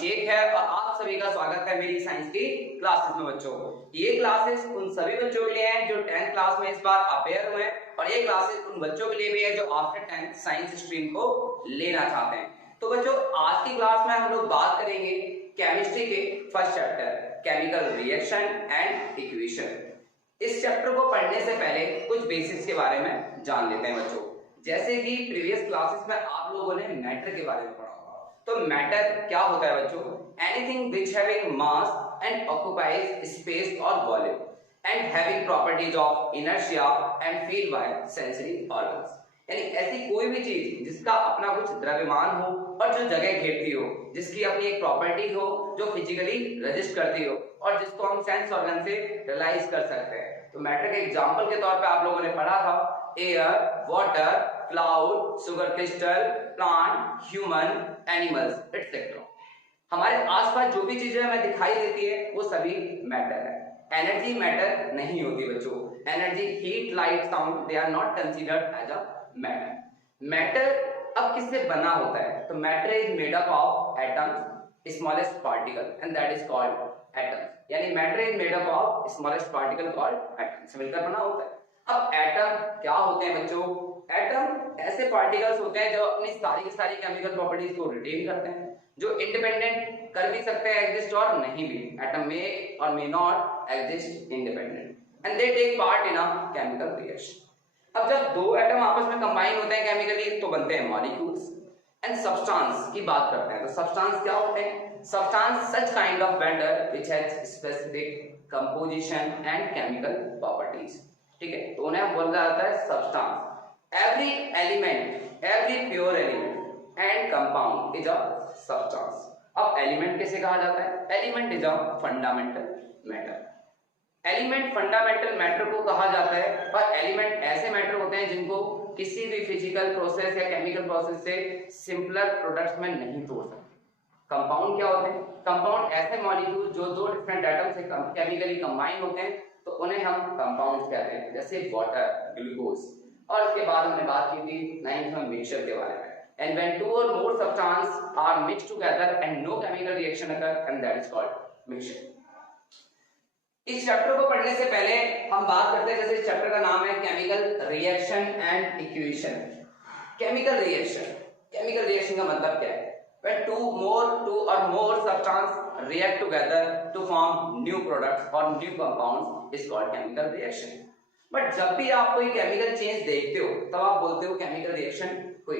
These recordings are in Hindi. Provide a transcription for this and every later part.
अभिषेक है और आप सभी का स्वागत है मेरी साइंस की क्लासेस में। बच्चों, ये क्लासेस उन सभी बच्चों के लिए हैं जो 10th क्लास में इस बार अपेयर हुए हैं और ये क्लासेस उन बच्चों के लिए भी है जो आफ्टर 10th साइंस स्ट्रीम को लेना चाहते हैं। तो बच्चों, आज की क्लास में हम लोग बात करेंगे केमिस्ट्री के first chapter chemical reaction and equation. इस चैप्टर को पढ़ने से पहले कुछ बेसिक्स के बारे में जान लेते हैं बच्चों। जैसे कि प्रीवियस क्लासेस में आप लोगों ने मैटर के बारे में पढ़ा, तो मैटर क्या होता है बच्चों? Anything which having mass and occupies space और volume and having properties of inertia and feel by sensory organs. यानी ऐसी कोई भी चीज जिसका अपना कुछ द्रव्यमान हो और जो जगह घेरती हो, जिसकी अपनी एक प्रॉपर्टी हो जो फिजिकली रजिस्ट करती हो और जिसको हम सेंस ऑर्गन से रियलाइज कर सकते हैं। तो मैटर के एग्जांपल के तौर पे आप लोगों ने पढ़ा था air, water, cloud, sugar crystal, plant, human, animals etcetera. हमारे आसपास जो भी चीजें हमें दिखाई देती है वो सभी मैटर है। एनर्जी मैटर नहीं होती बच्चों। Energy, heat, light, sound, they are not considered as a matter. Matter अब किससे बना होता है? तो matter is made up of atoms, smallest particle, and that is called atoms. यानी matter is made up of smallest particle called atoms, मिलकर बना होता है। अब एटम क्या होते हैं बच्चों? एटम ऐसे पार्टिकल्स होते हैं जो अपनी सारी की सारी केमिकल प्रॉपर्टीज को रिटेन करते हैं, जो इंडिपेंडेंट कर भी सकते हैं एग्जिस्ट और नहीं भी। एटम में और may not exist independent and they take part in a chemical reaction. अब जब दो एटम आपस में कंबाइन होते हैं केमिकली तो बनते हैं मॉलिक्यूल्स। एंड सब्सटेंस की बात करते हैं तो सब्सटेंस क्या होते हैं? Substance such kind of matter which has specific composition and chemical properties. ठीक है, तो उन्हें बोला जाता है substance. Every element, every pure element and compound is a substance. अब एलिमेंट कैसे कहा जाता है? Element is a fundamental matter. Element fundamental matter को कहा जाता है और एलिमेंट ऐसे मैटर होते हैं जिनको किसी भी फिजिकल प्रोसेस या केमिकल प्रोसेस से सिंपलर प्रोडक्ट्स में नहीं तोड़ सकते। कंपाउंड क्या होते हैं? कंपाउंड ऐसे मॉलिक्यूल जो दो डिफरेंट एटम से केमिकली कंबाइन होते हैं तो उन्हें हम कंपाउंड्स कहते हैं, जैसे वाटर, ग्लूकोज। और उसके बाद हमने बात की थी 9th में मिक्सचर के बारे में। And when two or more substances are mixed together and no chemical reaction occur, and that is called mixture. इस चैप्टर को पढ़ने से पहले हम बात करते हैं, जैसे इस चैप्टर का नाम है chemical reaction and equation. Chemical reaction का मतलब क्या है? When two or more substances react together to form new products or new compounds is called chemical reaction. But जब भी आप कोई केमिकल चेंज देखते हो तब आप बोलते हो केमिकल रिएक्शन हुई।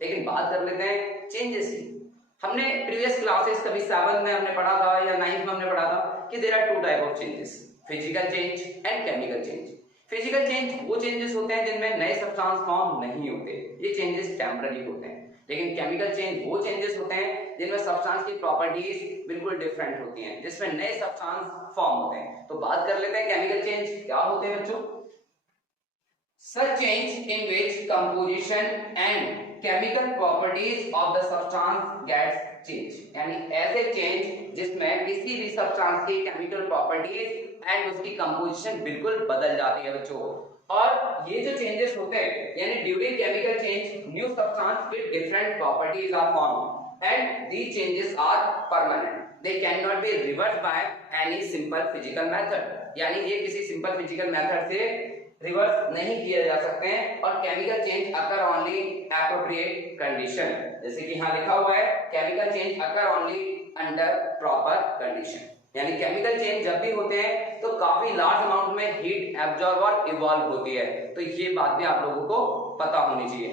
लेकिन बात कर लेते हैं चेंजेस की। हमने प्रीवियस क्लासेस कभी 7th में हमने पढ़ा था या 9th में हमने पढ़ा था कि there are two type of changes, physical change and chemical change. Physical change वो चेंजेस होते हैं जिनमें नए सब्सटेंस फॉर्म नहीं होते, ये चेंजेस टेम्पररी होते हैं। लेकिन केमिकल चेंज वो चेंजेस होते हैं जिनमें सब्सटेंस की प्रॉपर्टीज बिल्कुल डिफरेंट होती हैं, जिसमें नए सब्सटेंस फॉर्म होते हैं। तो बात कर लेते हैं केमिकल चेंज क्या होते हैं बच्चों। Such change in which composition and chemical properties of the substance gets changed, यानी ऐसे चेंज जिसमें किसी भी सब्सटेंस की केमिकल प्रॉपर्टीज एंड उसकी कंपोजिशन बिल्कुल बदल जाती है बच्चों। और ये जो चेंजेस होते हैं यानी during chemical change new substance with different properties are formed and these changes are permanent. They cannot be reversed by any simple physical method. यानी ये किसी सिंपल फिजिकल मेथड से रिवर्स नहीं किए जा सकते हैं। और केमिकल चेंज अकर ओनली एप्रोप्रिएट कंडीशन, जैसे कि यहाँ लिखा हुआ है केमिकल चेंज अकर ओनली अंडर प्रॉपर कंडीशन। यानी केमिकल चेंज जब भी होते हैं तो काफी लार्ज अमाउंट में हीट एब्जॉर्ब और इवॉल्व होती है। तो ये बात भी आप लोगों को पता होनी चाहिए।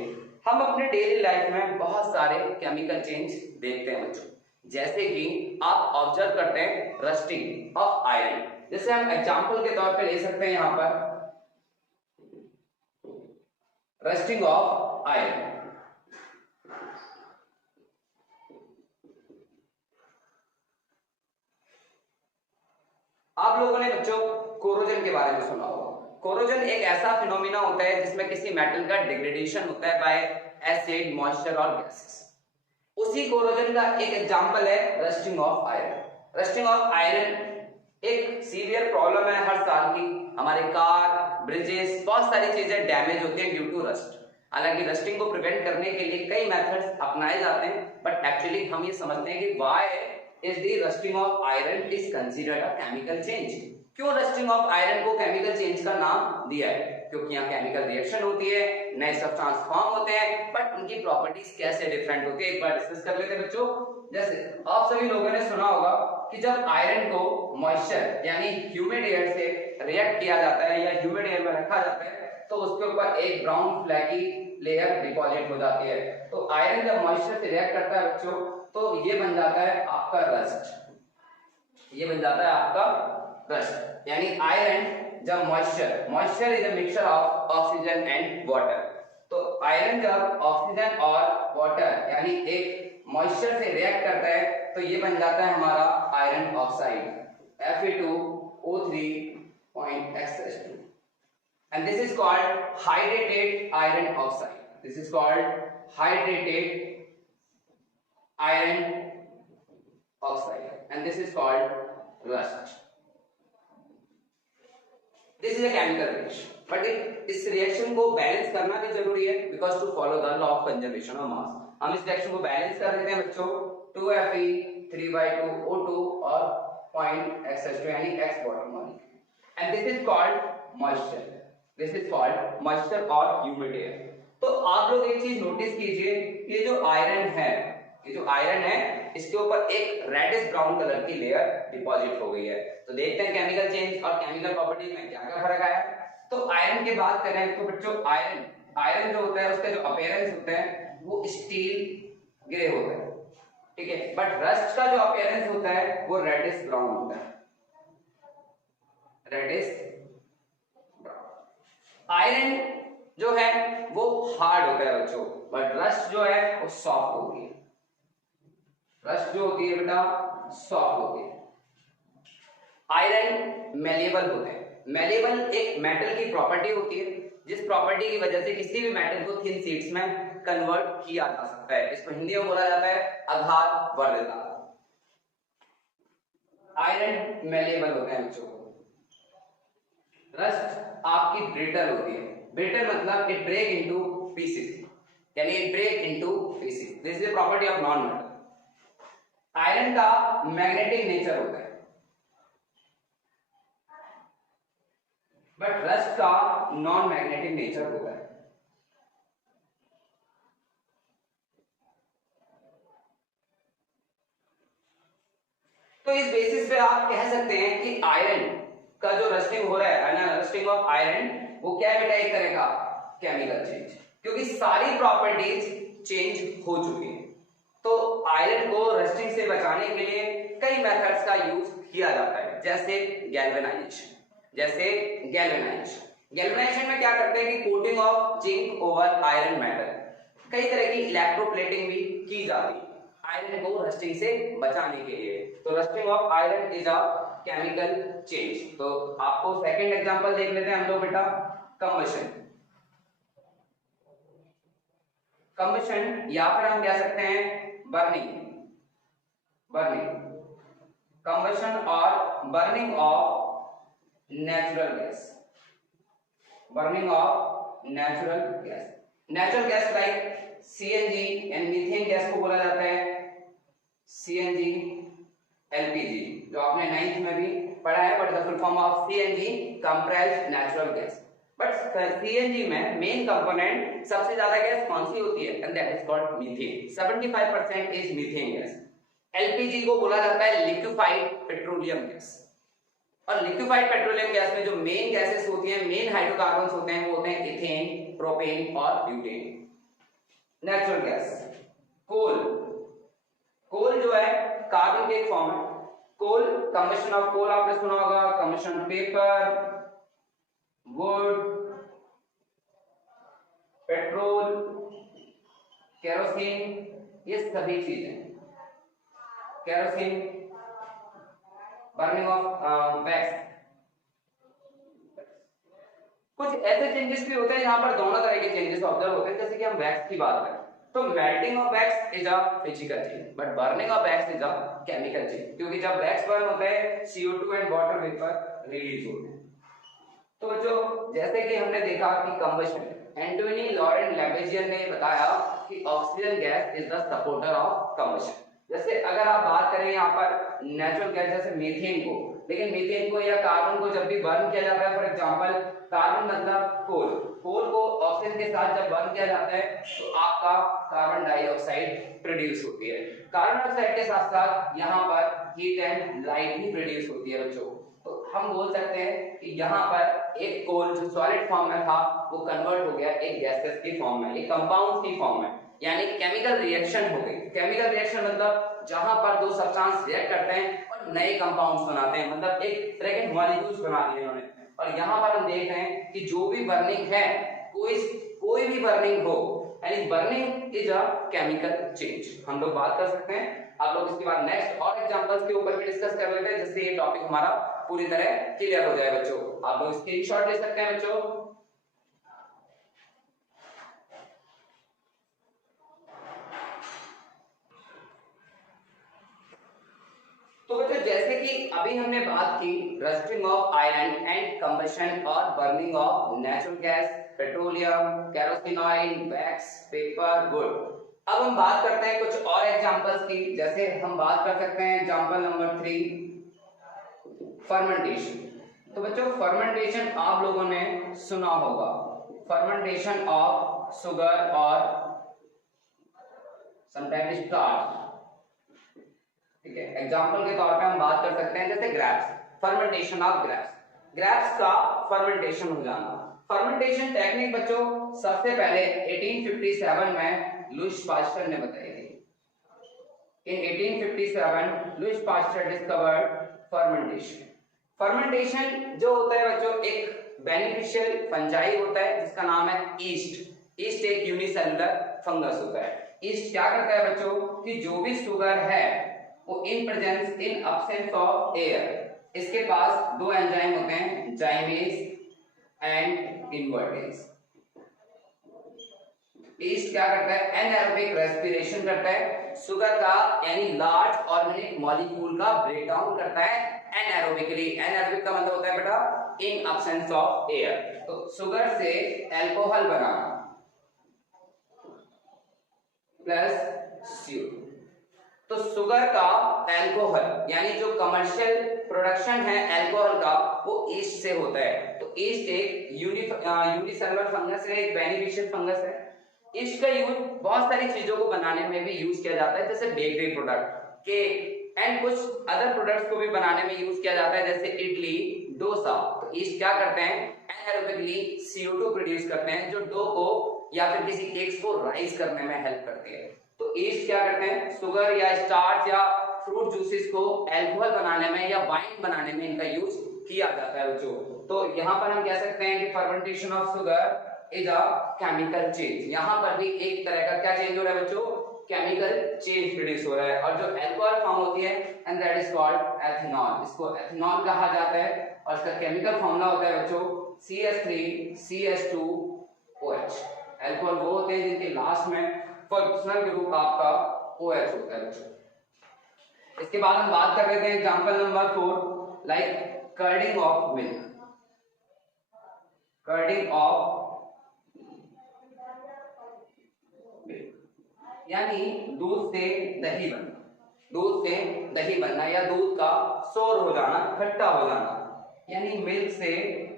हम अपने डेली लाइफ में बहुत सारे केमिकल चेंज देखते हैं बच्चों, जैसे कि आप ऑब्जर्व करते हैं रस्टिंग ऑफ आयरन। जैसे हम एग्जांपल के तौर पे ले सकते हैं यहाँ पर रस्टिंग ऑफ आयरन। आप लोगों ने बच्चों कोरोजन के बारे में सुना होगा। कोरोजन एक ऐसा फिनोमिना होता है जिसमें किसी मेटल का डिग्रेडेशन होता है बाय एसिड, मॉइस्चर और गैसेस। उसी कोरोजन का एक एग्जांपल है rusting of iron. Rusting of iron एक सीवियर प्रॉब्लम है हर साल की। हमारे कार, ब्रिजेस, बहुत सारी चीजें डैमेज होती हैं ड्यू टू रस्ट। हालांकि रस्टिंग को प्रिवेंट करने के लिए कई मेथड्स अपनाए जाते हैं, बट एक्चुअली हम ये समझते हैं कि why is the rusting of iron is considered a chemical change? क्यों रस्टिंग ऑफ आयरन को केमिकल चेंज का नाम दिया है? क्योंकि यहाँ केमिकल रिएक्शन होती है, नए सब्सटेंस फॉर्म होते हैं, बट उनकी प्रॉपर्टीज कैसे डिफरेंट होती है एक बार डिस्कस कर लेते हैं बच्चों। जैसे आप सभी लोगों ने सुना होगा कि जब आयरन को मॉइस्चर यानी ह्यूमिड एयर से रिएक्ट किया जाता है या ह्यूमिड एयर में रखा जाता है तो उसके ऊपर एक ब्राउन फ्लैकी लेयर डिपॉजिट हो जाती है। तो आयरन जब मॉइस्चर से रिएक्ट करता है बच्चों तो ये बन जाता है आपका रस्ट, ये बन जाता है आपका रस्ट। यानी आयरन जब moisture is a mixture of oxygen and water, तो आयरन जब ऑक्सीजन और वाटर यानी एक मॉइस्चर से रिएक्ट करता है तो ये बन जाता है हमारा iron oxide Fe2O3.X2 and this is called hydrated iron oxide. This is called hydrated iron oxide and this is called rust. This is a chemical reaction, but इस रिएक्शन को बैलेंस करना भी जरूरी है because to follow the law of conservation of mass. हम इस रिएक्शन को बैलेंस कर देते हैं बच्चों 2Fe 3/2O2 और 0.X2 यानी X water molecule and this is called moisture. This is called moisture or humid air. तो आप लोग एक चीज नोटिस कीजिए, ये जो आयरन है, ये जो आयरन है इसके ऊपर एक रेडिश ब्राउन कलर की लेयर डिपॉजिट हो गई है। तो देखते हैं केमिकल चेंज और केमिकल प्रॉपर्टीज में क्या क्या फर्क आया। तो आयरन की बात करें तो बच्चों आयरन जो होता है उसका जो अपीयरेंस होता है वो स्टील ग्रे होता है, ठीक है, बट रस्ट का जो अपीयरेंस होता है वो रेडिश ब्राउन होता है, रेडिश ब्राउन। आयरन जो है वो हार्ड होता है बच्चों, बट रस्ट जो है वो सॉफ्ट होती है। रस्ट जो होती है बेटा सॉफ्ट होती है। आयरन मेलेबल होते हैं। मेलेबल एक मेटल की प्रॉपर्टी होती है जिस प्रॉपर्टी की वजह से किसी भी मेटल को थिन शीट्स में कन्वर्ट किया जा सकता है। इसको हिंदी में बोला जाता है आघात वर्धता। आयरन मेलेबल होते हैं बच्चों। रस्ट आपकी ब्रिटल होती है। ब्रिटल मतलब इट ब्रेक इनटू पीसेस, यानी it break into pieces. This is the property of non metal. Iron का मैग्नेटिक नेचर होता है बट रस्ट का नॉन मैग्नेटिक नेचर होता है। तो इस बेसिस पे आप कह सकते हैं कि आयरन का जो रस्टिंग हो रहा है, रस्टिंग ऑफ आयरन, वो क्या बेटा एक तरह का केमिकल चेंज, क्योंकि सारी प्रॉपर्टीज चेंज हो चुकी हैं। तो आयरन को रस्टिंग से बचाने के लिए कई मेथड्स का यूज किया जाता है, जैसे गैल्वेनाइजेशन। गैल्वेनाइजेशन में क्या करते हैं कि coating of zinc over iron metal, कई तरह की इलेक्ट्रोप्लेटिंग भी की जाती है आयरन को रस्टिंग से बचाने के लिए। तो rusting of iron is a chemical change. तो आपको सेकंड एग्जांपल देख लेते हैं हम लोग बेटा, कंबशन या फिर हम कह सकते हैं बर्निंग। कंबशन और burning of natural gas. Natural gas like CNG and methane gas को बोला जाता है सीएनजी एलपीजी, जो आपने 9th में भी पढ़ा है, but the full form of CNG compressed natural gas. But CNG में मेन कंपोनेंट सबसे ज्यादा गैस कौन सी होती है, and that is called methane. 75% is methane gas. LPG को बोला जाता है लिक्विफाइड पेट्रोलियम गैस। और लिक्विफाइड पेट्रोलियम गैस में जो मेन गैसेस होती हैं, मेन हाइड्रोकार्बन्स होते हैं, वो होते हैं इथेन, प्रोपेन और ब्यूटेन। नेचुरल गैस, कोल जो है कार्बन के एक फॉर्म है। कोल, कंबशन ऑफ कोल आपने सुना होगा, combustion paper, would, petrol, kerosene, ये सभी चीजें। Kerosene, burning of wax. कुछ ऐसे चेंजेस भी होते हैं यहाँ पर दोनों तरह के चेंजेस ऑब्जर्व होते हैं, जैसे कि हम वैक्स की बात करें तो melting of wax is a physical change, but burning of wax is a chemical change, क्योंकि जब वैक्स बर्न होता है CO2 and water vapour release होते हैं। तो जो जैसे कि हमने देखा कि कंबशन, एंटोनी लॉरेंट लैवेजियर ने बताया कि oxygen gas is the supporter of combustion. जैसे अगर आप बात करें यहाँ पर नेचुरल गैस जैसे मीथेन को, लेकिन मीथेन को या कार्बन को जब भी बर्न किया जाता है, फॉर एग्जांपल कार्बन मतलब कोल, कोल को ऑक्सीजन के साथ जब बर्न किया जाता है तो आपका कार्बन डाइऑक्साइड प्रोड्यूस होती है। कार्बन डाइऑक्साइड के साथ साथ यहाँ पर हीट एंड लाइट भी प्रोड्यूस होती है बच्चों। तो हम बोल सकते हैं कि यहाँ पर एक कोल जो सॉलिड फॉर्म में था वो कन्वर्ट हो गया एक गैसेस की फॉर्म में, एक कंपाउंड की फॉर्म में, यानी केमिकल रिएक्शन हो गई। केमिकल रिएक्शन मतलब जहां पर दो सब्सटेंस रिएक्ट करते हैं और नए कंपाउंड्स बनाते हैं, मतलब एक तरह के मॉलिक्यूल्स बना दिए उन्होंने। और यहाँ पर हम देख रहे हैं कि जो भी बर्निंग है, कोई भी बर्निंग हो, यानी burning is a chemical change. हम लोग बात कर सकते हैं, आप लोग इसके बाद नेक्स्ट और एग्जांपल्स के ऊपर भी डिस्कस कर लेते हैं, जिससे ये टॉपिक हमारा पूरी तरह क्लियर हो जाए बच्चों। आप लोग स्क्रीनशॉट ले सकते हैं बच्चों। तो बच्चों जैसे कि अभी हमने बात की rusting of iron and combustion और burning of natural gas, petroleum, kerosene oil, wax, paper, wood. अब हम बात करते हैं कुछ और एग्जांपल्स की। जैसे हम बात कर सकते हैं एग्जांपल नंबर 3, फर्मेंटेशन। तो बच्चों फर्मेंटेशन आप लोगों ने सुना होगा, फर्मेंटेशन ऑफ शुगर और समटाइम्स स्टार्च। ठीक है, एग्जांपल के तौर पे हम बात कर सकते हैं जैसे grapes, fermentation of grapes, grapes का फर्मेंटेशन हो जाना। फर्मेंटेशन टेक्निक बच्चों सबसे पहले 1857 में लुईस पास्चर ने बताई थी। इन 1857 Lewis pasture discovered fermentation. Fermentation जो होता है बच्चों एक बेनिफिशियल फंजाई होता है जिसका नाम है ईस्ट। ईस्ट एक यूनिसेलुलर फंगस होता है। ईस्ट क्या करता है बच्चों कि जो भी शुगर है वो in presence in absence of air, इसके पास दो एंजाइम होते हैं, जाइमेज एंड इनवर्टेज। ईस्ट क्या करता है एनारोबिक रेस्पिरेशन करता है, शुगर का यानी लार्ज ऑर्गेनिक मॉलिक्यूल का ब्रेक डाउन करता है एनारोबिकली। एनारोबिक का मतलब होता है बेटा इन अब्सेंस ऑफ एयर। तो शुगर से अल्कोहल बनाना प्लस CO2। तो शुगर का अल्कोहल यानी जो कमर्शियल प्रोडक्शन है अल्कोहल का वो ईस्ट से होता है। तो ईस्ट एक यूनिसेलुलर फंगस है, एक बेनिफिशियल फंगस है। ईस्ट का यूज बहुत सारी चीजों को बनाने में भी यूज किया जाता है, जैसे बेकरी प्रोडक्ट, केक एंड कुछ अदर प्रोडक्ट्स को भी बनाने में यूज किया जाता है, जैसे इडली, डोसा। तो ईस्ट क्या करते हैं एनारोबिकली CO2 प्रोड्यूस करते हैं जो डो को या फिर किसी केक्स को राइज करने में हेल्प करती है। तो ईस्ट क्या करते हैं शुगर या स्टार्च या फ्रूट जूसेस को अल्कोहल बनाने में या वाइन बनाने में इनका यूज किया जाता है बच्चों। तो यहाँ पर हम कह सकते हैं कि fermentation of sugar is a chemical change. यहाँ पर भी एक तरह का क्या चेंज हो रहा है बच्चों, केमिकल चेंज प्रोड्यूस हो रहा है। और जो अल्कोहल फॉर्म होती है and that is called ethanol, इसको एथेनॉल कहा जाता है। और इसका केमिकल फॉर्मूला होता है बच्चों CH3CH2OH। अल्कोहल वो होते हैं जिनके लास्ट में फंक्शनल ग्रुप आपका OH होता है बच्चों। इसके बाद हम बात कर रहे थे example number 4 like curdling of milk. Curdling of यानी दूध से दही बनना, दूध से दही बनना या दूध का सोर हो जाना, खट्टा हो जाना, यानी मिल्क से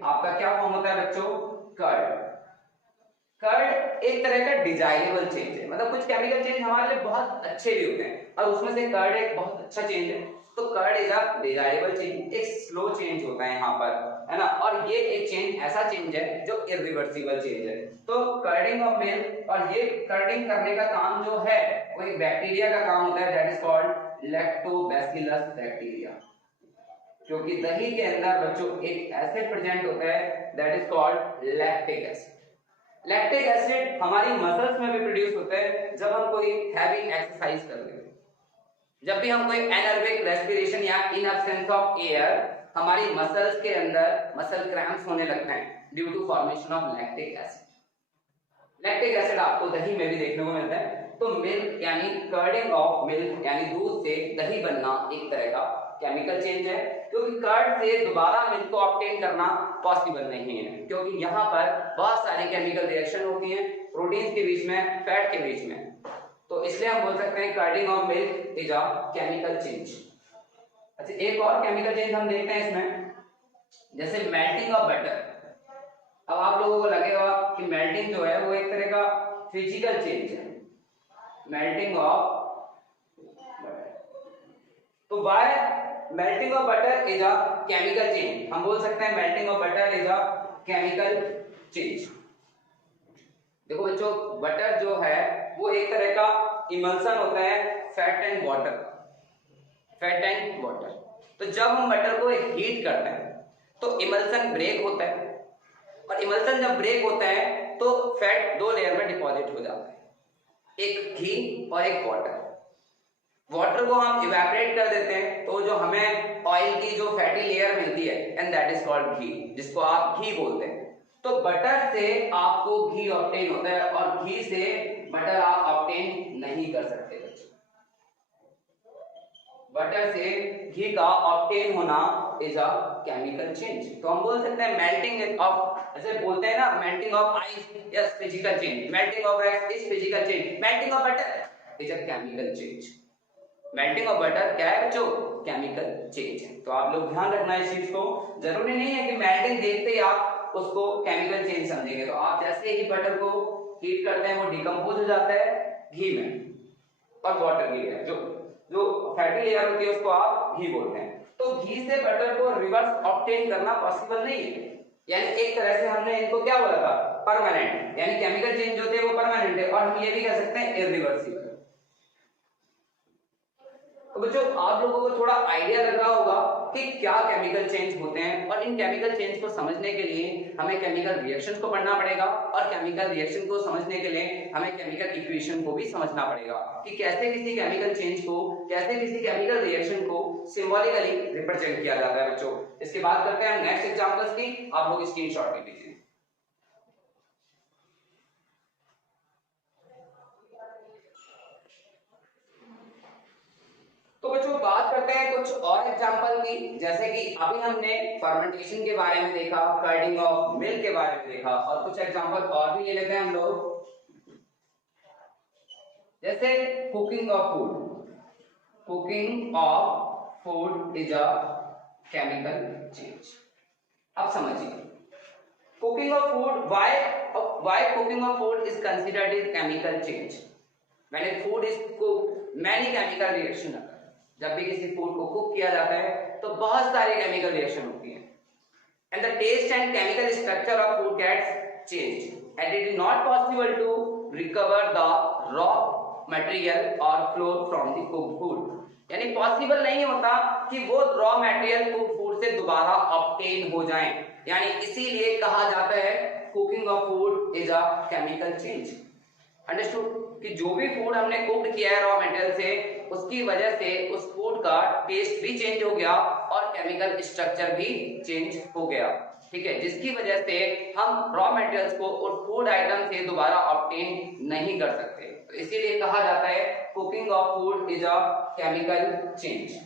आपका क्या फॉर्म होता है बच्चों कर्ड। कर्ड एक तरह का डिजायरेबल चेंज है, मतलब कुछ केमिकल चेंज हमारे लिए बहुत अच्छे भी होते हैं और उसमें से कर्ड एक बहुत अच्छा चेंज है। तो curd is a desirable change, एक स्लो चेंज होता है यहाँ पर, है ना। और ये एक चेंज ऐसा चेंज है जो इरिवर्सिबल चेंज है। तो कर्डिंग ऑफ मिल्क, और ये कर्डिंग करने का काम जो है वो एक बैक्टीरिया का काम होता है, that is called lactobacillus bacteria. क्योंकि दही के अंदर बच्चों एक एसिड प्रेजेंट होता है that is called lactic acid. Lactic acid हमारी मसल्स में भी प्रोड्यूस होता है जब हम कोई हैवी एक्सरसाइज कर रहे हैं, जब भी हम कोई एनारोबिक रेस्पिरेशन या इन एब्सेंस ऑफ एयर हमारी मसल्स के अंदर मसल क्रैम्प्स होने लगते हैं due to formation of lactic acid. Lactic acid आपको दही में भी देखने को मिलता है। तो मिल्क यानी कर्डिंग ऑफ मिल्क यानी दूध से दही बनना एक तरह का केमिकल चेंज है, क्योंकि कर्ड से दोबारा मिल्क को ऑब्टेन करना पॉसिबल नहीं है, क्योंकि यहाँ पर बहुत सारी केमिकल रिएक्शन होती हैं प्रोटीन्स के बीच में, फैट के बीच में। तो इसलिए हम बोल सकते हैं curding of milk is a chemical change। अच्छा, एक और केमिकल चेंज हम देखते हैं इसमें, जैसे मेल्टिंग ऑफ बटर। अब आप लोगों को लगेगा कि मेल्टिंग जो है वो एक तरह का फिजिकल चेंज है, मेल्टिंग ऑफ बटर। तो why melting of butter is a chemical change, हम बोल सकते हैं melting of butter is a chemical change. देखो बच्चों, बटर जो है वो एक तरह का इमल्सन होता है fat and water, fat and water. तो जब हम बटर को हीट करते हैं तो इमल्सन ब्रेक होता है, और इमल्सन जब ब्रेक होता है तो फैट दो लेयर में डिपॉजिट हो जाता है, एक घी और एक वाटर। वाटर को हम इवेपोरेट कर देते हैं तो जो हमें ऑयल की जो फैटी लेयर मिलती है, एंड दैट इज कॉल्ड घी, जिसको आप घी बोलते हैं। तो बटर से आपको घी ऑब्टेन होता है, और घी से बटर आप ऑब्टेन नहीं कर सकते बच्चों। बटर से घी का ऑब्टेन होना इज अ केमिकल चेंज। तो हम बोल सकते हैं मेल्टिंग ऑफ, जैसे बोलते हैं ना melting of ice, yes physical change, melting of ice is physical change, melting of butter is a chemical change. Melting of butter क्या है बच्चों? केमिकल चेंज है। तो आप लोग ध्यान रखना इस चीज को, जरूरी नहीं है कि मेल्टिंग देखते ही आप उसको केमिकल चेंज समझेंगे। तो आप जैसे ही बटर को हीट करते हैं वो डिकम्पोज हो जाता है घी में और वाटर की लेयर, जो फैटी लेयर होती है उसको आप घी बोलते हैं। तो घी से बटर को रिवर्स ऑब्टेन करना पॉसिबल नहीं है, यानी एक तरह से हमने इनको क्या बोला था, परमानेंट, यानी केमिकल चेंज जो थे वो परमानेंट है, और हम ये भी कह सकते हैं इरिवर्सिबल। तो बच्चों आप लोगों को थोड़ा आइडिया लग रहा होगा कि क्या केमिकल चेंज होते हैं, और इन केमिकल चेंज को समझने के लिए हमें केमिकल रिएक्शंस को पढ़ना पड़ेगा, और केमिकल रिएक्शन को समझने के लिए हमें केमिकल इक्वेशन को भी समझना पड़ेगा कि कैसे किसी केमिकल चेंज को, कैसे किसी केमिकल रिएक्शन को सिंबॉलिकली रिप्रेजेंट किया जाता है बच्चों। इसके बाद करते हैं हम नेक्स्ट एग्जांपल्स की, आप लोग स्क्रीनशॉट ले लीजिए। तो बच्चों बात करते हैं कुछ और एग्जांपल की, जैसे कि अभी हमने फर्मेंटेशन के बारे में देखा, कर्डिंग ऑफ मिल्क के बारे में देखा, और कुछ एग्जांपल और भी ले लेते हैं हम लोग, जैसे cooking of food. Cooking of food is a chemical change. अब समझिए cooking of food, why cooking of food is considered is chemical change. When A food is cooked many chemical reaction occur। जब भी किसी फूड को कुक किया जाता है तो बहुत सारी केमिकल रिएक्शन होती है, and the taste and chemical structure of food gets changed, and it is not possible to recover the raw material और flour from the cooked food. यानी पॉसिबल नहीं होता कि वो रॉ मटेरियल कुक्ड फूड से दोबारा ऑब्टेन हो जाएं, यानी इसीलिए कहा जाता है cooking of food is a chemical change. Understood कि जो भी फूड हमने कुक्ड किया है रॉ मटेरियल से, उसकी वजह से उस फूड का टेस्ट भी चेंज हो गया और केमिकल स्ट्रक्चर भी चेंज हो गया, ठीक है, जिसकी वजह से हम रॉ मटेरियल्स को और फूड आइटम से दोबारा ऑब्टेन नहीं कर सकते। तो इसीलिए कहा जाता है cooking of food is a chemical change.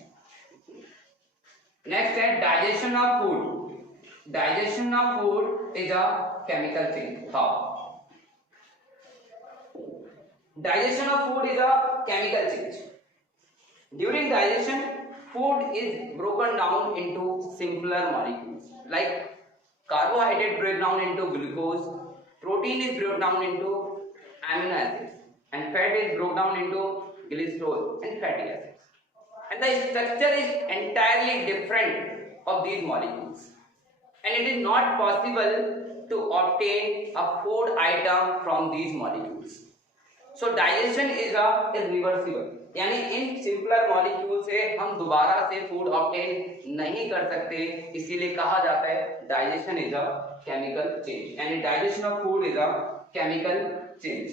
Next है digestion of food. Digestion of food is a chemical change. How? Digestion of food is a chemical change. During digestion, food is broken down into simpler molecules like carbohydrate break down into glucose, protein is broken down into amino acids, and fat is broken down into glycerol and fatty acids. And the structure is entirely different of these molecules, and it is not possible to obtain a food item from these molecules. So digestion is a irreversible, यानी इन सिंपलर मॉलिक्यूल से हम दोबारा से फूड ऑब्टेन नहीं कर सकते, इसीलिए कहा जाता है digestion is a chemical change, यानी digestion of food is a chemical change.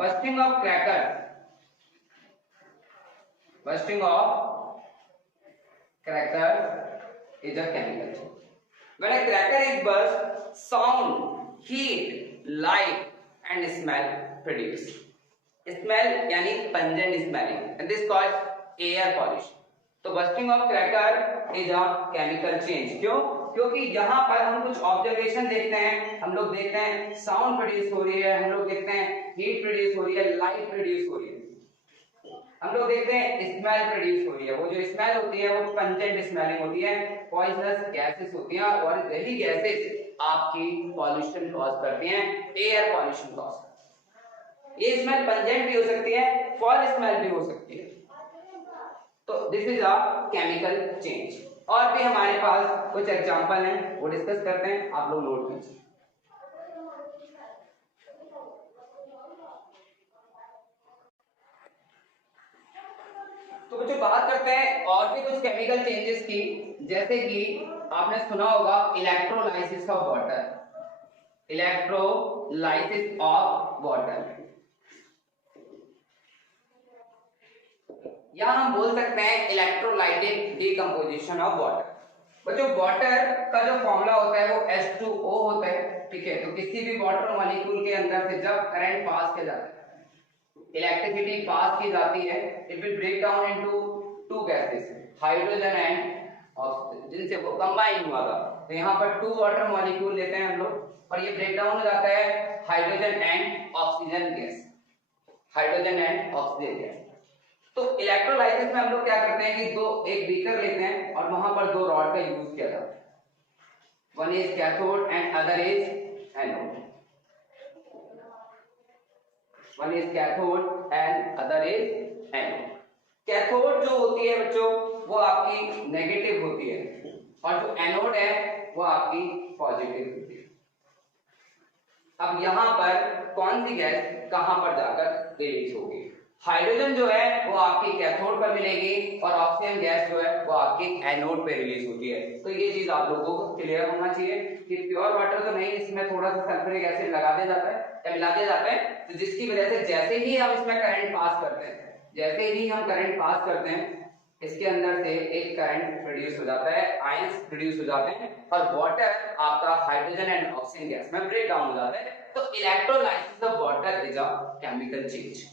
Bursting of crackers. Bursting of crackers is a chemical change. When a cracker is burst, sound, heat, light and smell produce. Smell यानी pungent smelling, and this called air pollution. तो bursting of cracker is a chemical change. क्यों? क्योंकि यहाँ पर हम कुछ ऑब्जर्वेशन देखते हैं, हम लोग देखते हैं साउंड प्रोड्यूस हो रही है, हम लोग देखते हैं हीट प्रोड्यूस हो रही है, लाइट प्रोड्यूस हो रही है, हम लोग देखते हैं स्मेल प्रोड्यूस हो रही है। वो जो स्मेल होती है वो पंजेंट स्मेलिंग होती है, पॉइजनस गैसेस होती हैं और यही गैसेस आपकी पॉल्यूशन कॉज करती हैं, एयर पॉल्यूशन कॉज। ये स्मेल पंजेंट भी हो सकती है, फॉल स्मेल भी हो सकती है। तो this is a chemical change. और भी हमारे पास कुछ एग्जांपल हैं, वो डिस्कस करते हैं, आप लोग नोट कीजिए। तो बच्चों बात करते हैं और भी कुछ केमिकल चेंजेस की, जैसे कि आपने सुना होगा electrolysis of water, electrolysis of water, या हम बोल सकते हैं इलेक्ट्रोलाइटिक डीकंपोजिशन ऑफ वाटर। बच्चों वाटर का जो फॉर्मूला होता है वो H2O होता है, ठीक है। तो किसी भी वाटर मॉलिक्यूल के अंदर से जब करंट पास किया जाता है, इलेक्ट्रिसिटी पास की जाती है, it will break down into two gases, hydrogen and oxygen, जिनसे वो कंबाइन हुआ था। तो यहाँ पर टू वाटर मॉलिक्यूल लेते हैं हम लोग और ये ब्रेक डाउन हो जाता है hydrogen and oxygen gas, hydrogen and oxygen gas. तो इलेक्ट्रोलाइसिस में हम लोग क्या करते हैं कि एक बीकर लेते हैं और वहां पर दो रॉड का यूज किया जाता है, one is cathode and other is anode, one is cathode and other is anode. Cathode जो होती है बच्चों वो आपकी नेगेटिव होती है और जो एनोड है वो आपकी पॉजिटिव होती है। अब यहाँ पर कौन सी गैस कहां पर जाकर रिलीज होगी? हाइड्रोजन जो है वो आपकी कैथोड पर मिलेगी और ऑक्सीजन गैस जो है वो आपके एनोड पे रिलीज होती है। तो ये चीज आप लोगों को क्लियर होना चाहिए कि प्योर वाटर तो नहीं, इसमें थोड़ा सा सल्फ्यूरिक एसिड लगा दिया जाता है या मिला दिया जाता है, तो जिसकी वजह से जैसे ही हम इसमें करंट पास करते हैं, जैसे ही हम करंट पास करते हैं इसके अंदर से एक करंट प्रोड्यूस हो जाता है, आयंस प्रोड्यूस हो जाते हैं और वाटर आपका हाइड्रोजन एंड ऑक्सीजन गैस में ब्रेक डाउन हो जाता है। तो electrolysis of water is a chemical change.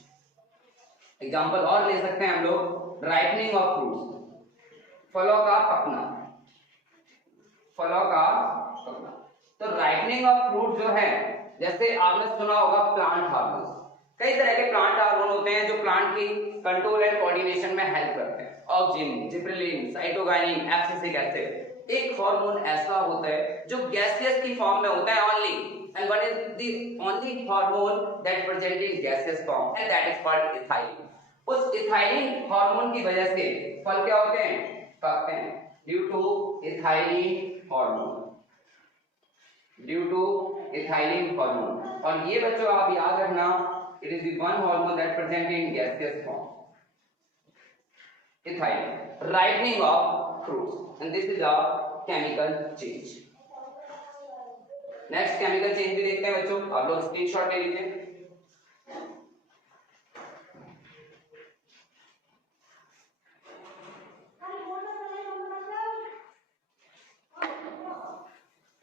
Example और ले सकते हैं हम लोग, राइपनिंग ऑफ फ्रूट्स, फलों का पकना, फलों का पकना। तो राइपनिंग ऑफ फ्रूट जो है, जैसे आपने सुना होगा प्लांट हार्मोन, कई तरह के प्लांट हार्मोन होते हैं जो प्लांट की कंट्रोल एंड कोऑर्डिनेशन में हेल्प करते हैं, auxin, gibberellin, cytokinin, abscisic acid. एक हार्मोन ऐसा होता है जो गैसियस की फॉर्म में होता है only, and one is the only hormone that present in gaseous form and that is called ethylene. उस इथाइलिन हार्मोन की वजह से फल क्या होते हैं? पकते हैं, due to ethylene hormone, due to ethylene hormone. और ये बच्चों आप याद रखना, it is the one hormone that present in gaseous form, ethylene, ripening of fruits, and this is a chemical change। Next chemical change भी देखते हैं बच्चों, आप लोग स्क्रीनशॉट ले लीजिए।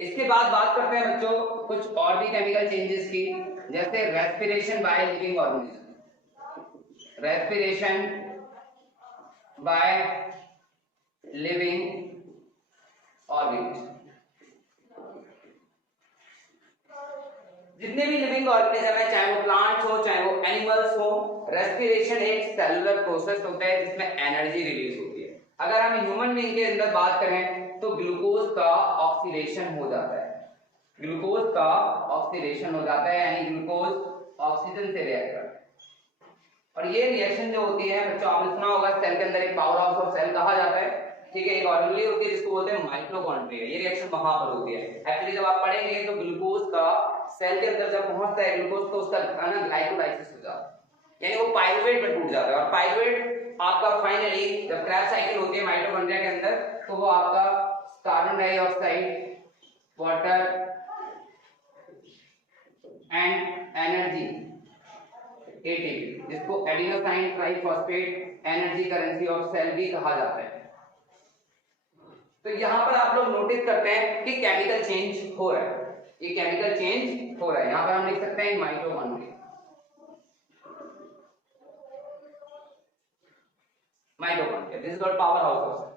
इसके बाद बात करते हैं बच्चों कुछ और भी केमिकल चेंजेस की, जैसे respiration by living organism, respiration by living organism. जितने भी लिविंग ऑर्गेनिज्म है, चाहे वो प्लांट्स हो चाहे वो एनिमल्स हो, रेस्पिरेशन एक सेलुलर प्रोसेस होता है जिसमें एनर्जी रिलीज होती है। अगर हम ह्यूमन बीइंग के अंदर बात करें तो ग्लूकोज का ऑक्सीडेशन हो जाता है, ग्लूकोज का ऑक्सीडेशन हो जाता है, यानी ग्लूकोज ऑक्सीजन से रिएक्ट करता है। और ये रिएक्शन जो होती है बच्चों, आपने सुना होगा सेल के अंदर एक पावर हाउस ऑफ सेल कहा जाता है, ठीक है, एक ऑर्गेनेल होती है जिसको बोलते हैं माइटोकॉन्ड्रिया। ये रिएक्शन वहां पर होती है। एक्चुअली जब आप पढ़ेंगे तो ग्लूकोज का सेल के अंदर जब पहुंचता है ग्लूकोज, तो उसका ग्लाइकोलाइसिस हो जाता है, यानी वो पाइरुवेट में टूट जाता है। और पाइरुवेट आपका फाइनली जब क्रैश साइकिल होती है माइटोकॉन्ड्रिया के अंदर, तो वो आपका carbon dioxide, water and energy, ATP, जिसको adenosine triphosphate energy currency of cell भी कहा जाता है। तो यहां पर आप लोग नोटिस करते हैं कि केमिकल चेंज हो रहा है, ये केमिकल चेंज हो रहा है। यहां पर हम लिख सकते हैं mitochondria, mitochondria, this is called power house of cell.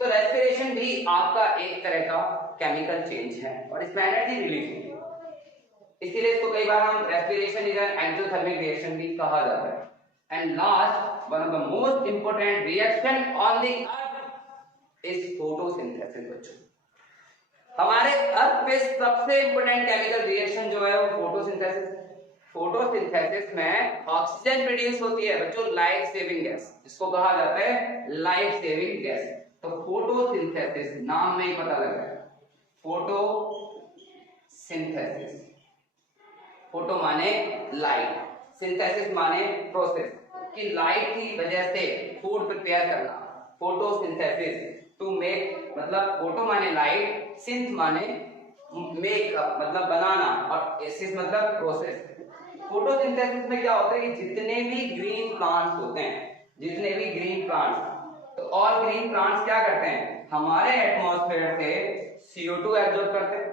तो रेस्पिरेशन रेस्पिरेशन भी आपका एक तरह का केमिकल चेंज है और इसमें एनर्जी रिलीज होती है, इसीलिए इसको कई बार हम respiration is an exothermic reaction भी कहा जाता है। And last, one of the most important reaction on the earth is photosynthesis. बच्चों, हमारे अर्थ पे सबसे इंपोर्टेंट केमिकल रिएक्शन जो है वो फोटोसिंथेसिस। फोटोसिंथेसिस में ऑक्सीजन प्रोड्यूस होती है बच्चों, लाइफ सेविंग गैस, जिसको कहा जाता है लाइफ सेविंग गैस। तो फोटोसिंथेसिस नाम में ही पता लग रहा है, फोटोसिंथेसिस। फोटो माने लाइट, सिंथेसिस माने प्रोसेस, कि लाइट की वजह से फूड प्रिपेयर करना। फोटोसिंथेसिस टू मेक, मतलब फोटो माने लाइट, सिंथ माने मेक मतलब बनाना, और एसिस मतलब प्रोसेस। फोटोसिंथेसिस में क्या होता है कि जितने भी ग्रीन प्लांट्स होते हैं, जितने भी ग्रीन प्लांट्स, तो और ग्रीन प्लांट्स क्या करते हैं, हमारे एटमॉस्फेयर से CO2 एब्जॉर्ब करते हैं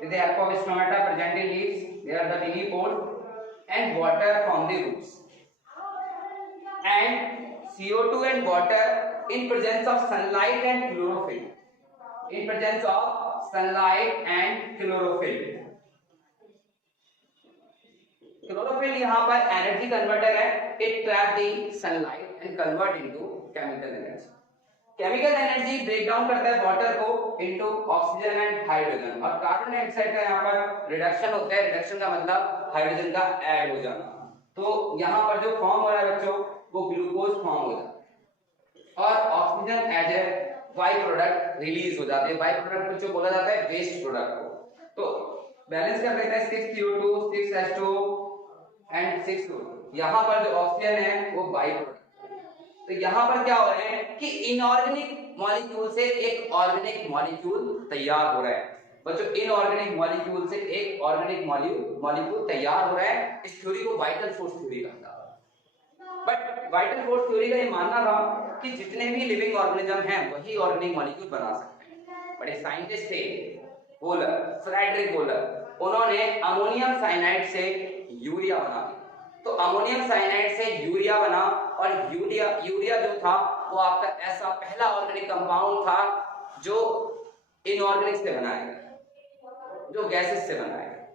with the help of stomata present in leaves, they are the tiny pores, and water from the roots, and CO2 and water in presence of sunlight and chlorophyll, in presence of sunlight and chlorophyll। chlorophyll यहाँ पर एनर्जी कन्वर्टर है, it trap the sunlight and convert into chemical energy। Chemical energy break down करता है वाटर को इनटू ऑक्सीजन एंड हाइड्रोजन, और कार्बन डाइऑक्साइड का यहाँ पर रिडक्शन होता है। रिडक्शन का मतलब हाइड्रोजन का ऐड हो जाना, तो यहाँ पर जो फॉर्म हो रहा है बच्चों वो ग्लूकोज फॉर्म हो जाता है, और oxygen as a by product release हो जाती है। बाई प्रोडक्ट बच्चों बोला जाता है वेस्ट प्रोडक्ट को। तो बैलेंस कर लेते हैं 6CO2 6H2 एंड 6O। यहाँ पर जो ऑक्सीजन है वो बाई प्रोडक्ट। तो यहाँ पर क्या हो रहा है कि इनऑर्गेनिक मॉलिक्यूल से एक ऑर्गेनिक मॉलिक्यूल तैयार हो रहा है बच्चों। इनऑर्गेनिक मॉलिक्यूल से एक ऑर्गेनिक मॉलिक्यूल तैयार हो रहा है। इस थ्योरी को वाइटल फोर्स थ्योरी कहता है। बट वाइटल फोर्स थ्योरी का ये मानना था कि जितने भी लिविंग ऑर्गेनिज्म हैं वही ऑर्गेनिक मॉलिक्यूल बना सकते हैं। बट एक साइंटिस्ट थे बोलर, फ्रेडरिक बोलर, उन्होंने अमोनियम साइनाइड से यूरिया बना दिया। तो अमोनियम साइनाइड से यूरिया बना, और यूरिया जो था वो आपका ऐसा पहला ऑर्गेनिक कंपाउंड था जो इनऑर्गेनिक से बनाया गया, जो गैसेस से बनाया गया।